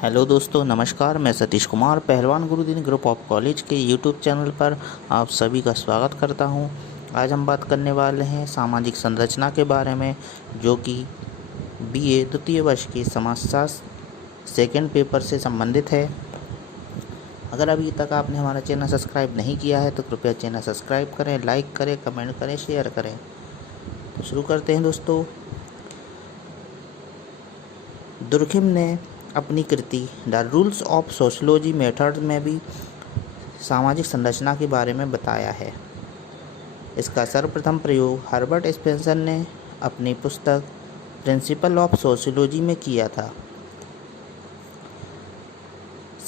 Hello दोस्तों, नमस्कार। मैं सतीश कुमार पहलवान गुरुदीन ग्रुप ऑफ कॉलेज के यूट्यूब चैनल पर आप सभी का स्वागत करता हूं। आज हम बात करने वाले हैं सामाजिक संरचना के बारे में, जो कि बीए द्वितीय वर्ष की समाजशास्त्र सेकेंड पेपर से संबंधित है। अगर अभी तक आपने हमारा चैनल सब्सक्राइब नहीं किया है तो कृपया चैनल सब्सक्राइब करें, लाइक करें, कमेंट करें, शेयर करें। तो शुरू करते हैं दोस्तों। दुर्खिम ने अपनी कृति the rules of sociology method में भी सामाजिक संरचना के बारे में बताया है। इसका सर्वप्रथम प्रयोग हर्बर्ट स्पेंसर ने अपनी पुस्तक प्रिंसिपल ऑफ सोशियोलॉजी में किया था।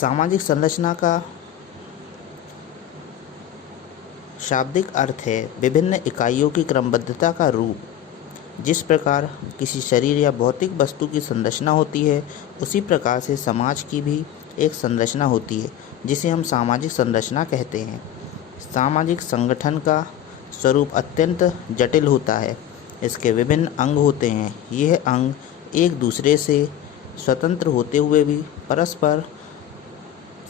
सामाजिक संरचना का शाब्दिक अर्थ है विभिन्न इकाइयों की क्रमबद्धता का रूप। जिस प्रकार किसी शरीर या भौतिक वस्तु की संरचना होती है, उसी प्रकार से समाज की भी एक संरचना होती है, जिसे हम सामाजिक संरचना कहते हैं। सामाजिक संगठन का स्वरूप अत्यंत जटिल होता है। इसके विभिन्न अंग होते हैं। यह अंग एक दूसरे से स्वतंत्र होते हुए भी परस्पर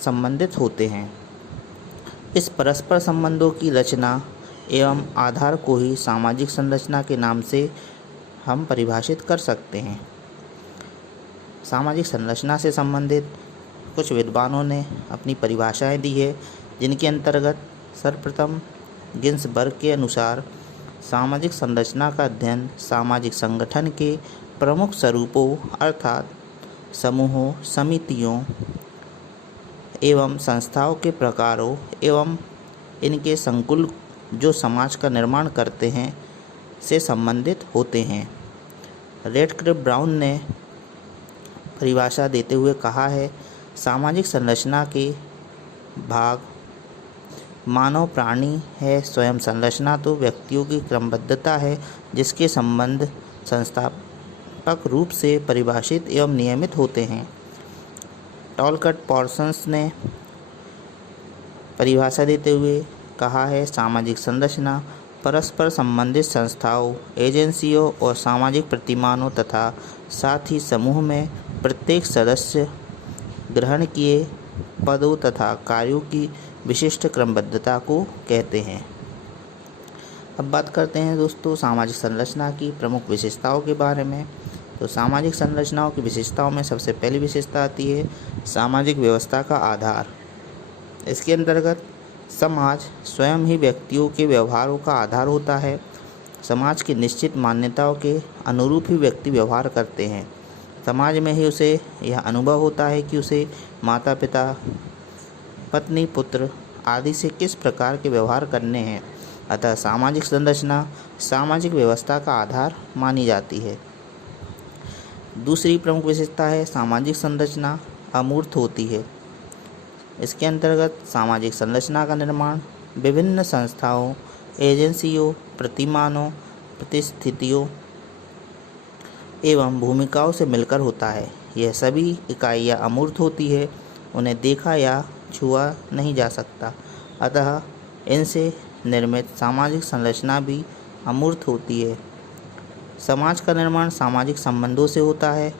संबंधित होते हैं। इस परस्पर संबंधों की रचना एवं आधार को ही सामाजिक संरचना के नाम से हम परिभाषित कर सकते हैं। सामाजिक संरचना से संबंधित कुछ विद्वानों ने अपनी परिभाषाएं दी है, जिनके अंतर्गत सर्वप्रथम गिन्सबर्ग के अनुसार सामाजिक संरचना का अध्ययन सामाजिक संगठन के प्रमुख स्वरूपों अर्थात समूहों, समितियों एवं संस्थाओं के प्रकारों एवं इनके संकुल जो समाज का निर्माण करते हैं से संबंधित होते हैं। रेडक्लिफ ब्राउन ने परिभाषा देते हुए कहा है, सामाजिक संरचना के भाग मानव प्राणी है। स्वयं संरचना तो व्यक्तियों की क्रमबद्धता है, जिसके संबंध संस्थापक रूप से परिभाषित एवं नियमित होते हैं। टॉलकट पॉर्सन्स ने परिभाषा देते हुए कहा है, सामाजिक संरचना परस्पर संबंधित संस्थाओं, एजेंसियों और सामाजिक प्रतिमानों तथा साथ ही समूह में प्रत्येक सदस्य ग्रहण किए पदों तथा कार्यों की विशिष्ट क्रमबद्धता को कहते हैं। अब बात करते हैं दोस्तों सामाजिक संरचना की प्रमुख विशेषताओं के बारे में। तो सामाजिक संरचनाओं की विशेषताओं में सबसे पहली विशेषता आती है सामाजिक व्यवस्था का आधार। इसके अंतर्गत समाज स्वयं ही व्यक्तियों के व्यवहारों का आधार होता है। समाज की निश्चित मान्यताओं के अनुरूप ही व्यक्ति व्यवहार करते हैं। समाज में ही उसे यह अनुभव होता है कि उसे माता पिता, पत्नी, पुत्र आदि से किस प्रकार के व्यवहार करने हैं। अतः सामाजिक संरचना सामाजिक व्यवस्था का आधार मानी जाती है। दूसरी प्रमुख विशेषता है सामाजिक संरचना अमूर्त होती है। इसके अंतर्गत सामाजिक संरचना का निर्माण विभिन्न संस्थाओं, एजेंसियों, प्रतिमानों, परिस्थितियों एवं भूमिकाओं से मिलकर होता है। यह सभी इकाइयाँ अमूर्त होती है, उन्हें देखा या छुआ नहीं जा सकता। अतः इनसे निर्मित सामाजिक संरचना भी अमूर्त होती है। समाज का निर्माण सामाजिक संबंधों से होता है।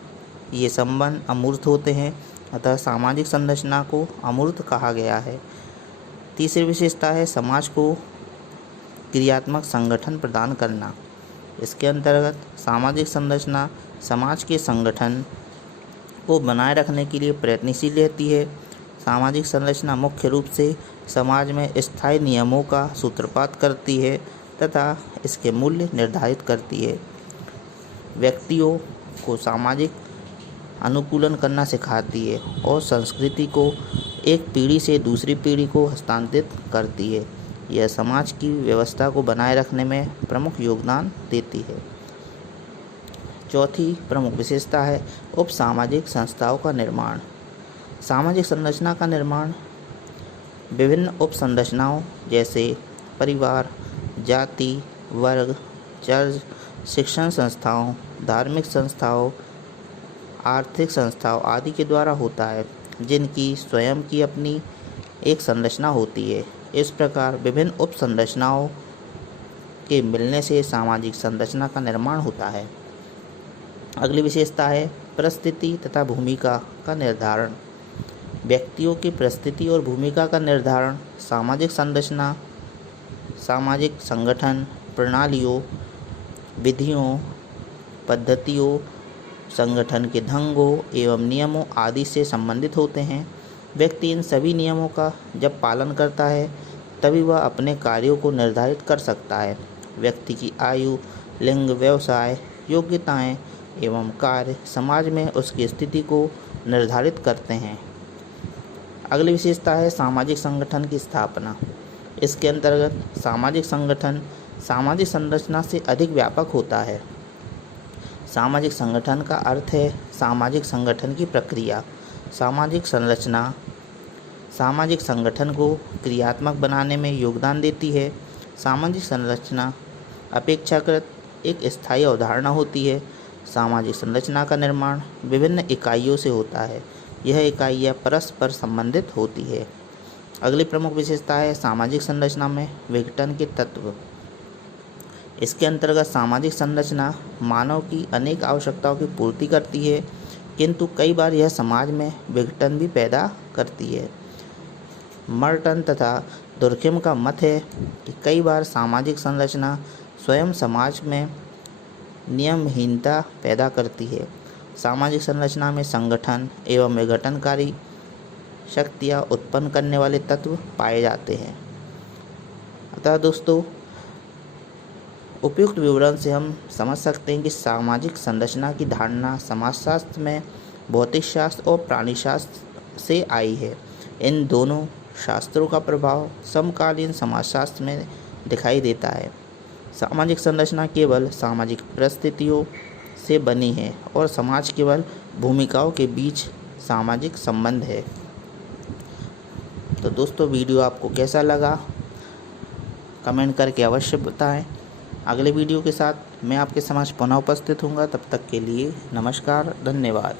ये संबंध अमूर्त होते हैं, अतः सामाजिक संरचना को अमूर्त कहा गया है। तीसरी विशेषता है समाज को क्रियात्मक संगठन प्रदान करना। इसके अंतर्गत सामाजिक संरचना समाज के संगठन को बनाए रखने के लिए प्रयत्नशील रहती है। सामाजिक संरचना मुख्य रूप से समाज में स्थायी नियमों का सूत्रपात करती है तथा इसके मूल्य निर्धारित करती है। व्यक्तियों को सामाजिक अनुकूलन करना सिखाती है और संस्कृति को एक पीढ़ी से दूसरी पीढ़ी को हस्तांतरित करती है। यह समाज की व्यवस्था को बनाए रखने में प्रमुख योगदान देती है। चौथी प्रमुख विशेषता है उप सामाजिक संस्थाओं का निर्माण। सामाजिक संरचना का निर्माण विभिन्न उप संरचनाओं जैसे परिवार, जाति, वर्ग, चर्च, शिक्षण संस्थाओं, धार्मिक संस्थाओं, आर्थिक संस्थाओं आदि के द्वारा होता है, जिनकी स्वयं की अपनी एक संरचना होती है। इस प्रकार विभिन्न उप संरचनाओं के मिलने से सामाजिक संरचना का निर्माण होता है। अगली विशेषता है परिस्थिति तथा भूमिका का निर्धारण। व्यक्तियों की परिस्थिति और भूमिका का निर्धारण सामाजिक संरचना, सामाजिक संगठन, प्रणालियों, विधियों, पद्धतियों, संगठन के ढंगों एवं नियमों आदि से संबंधित होते हैं। व्यक्ति इन सभी नियमों का जब पालन करता है तभी वह अपने कार्यों को निर्धारित कर सकता है। व्यक्ति की आयु, लिंग, व्यवसाय, योग्यताएं एवं कार्य समाज में उसकी स्थिति को निर्धारित करते हैं। अगली विशेषता है सामाजिक संगठन की स्थापना। इसके अंतर्गत सामाजिक संगठन सामाजिक संरचना से अधिक व्यापक होता है। सामाजिक संगठन का अर्थ है सामाजिक संगठन की प्रक्रिया। सामाजिक संरचना सामाजिक संगठन को क्रियात्मक बनाने में योगदान देती है। सामाजिक संरचना अपेक्षाकृत एक स्थायी अवधारणा होती है। सामाजिक संरचना का निर्माण विभिन्न इकाइयों से होता है। यह इकाइयाँ परस्पर संबंधित होती है। अगली प्रमुख विशेषता है सामाजिक संरचना में विघटन के तत्व। इसके अंतर्गत सामाजिक संरचना मानव की अनेक आवश्यकताओं की पूर्ति करती है, किंतु कई बार यह समाज में विघटन भी पैदा करती है। मर्टन तथा दुर्खिम का मत है कि कई बार सामाजिक संरचना स्वयं समाज में नियमहीनता पैदा करती है। सामाजिक संरचना में संगठन एवं विघटनकारी शक्तियाँ उत्पन्न करने वाले तत्व पाए जाते हैं। अतः दोस्तों, उपयुक्त विवरण से हम समझ सकते हैं कि सामाजिक संरचना की धारणा समाजशास्त्र में भौतिक शास्त्र और प्राणीशास्त्र से आई है। इन दोनों शास्त्रों का प्रभाव समकालीन समाजशास्त्र में दिखाई देता है। सामाजिक संरचना केवल सामाजिक परिस्थितियों से बनी है और समाज केवल भूमिकाओं के बीच सामाजिक संबंध है। तो दोस्तों, वीडियो आपको कैसा लगा कमेंट करके अवश्य बताएं। अगले वीडियो के साथ मैं आपके समक्ष पुनः उपस्थित हूँगा। तब तक के लिए नमस्कार, धन्यवाद।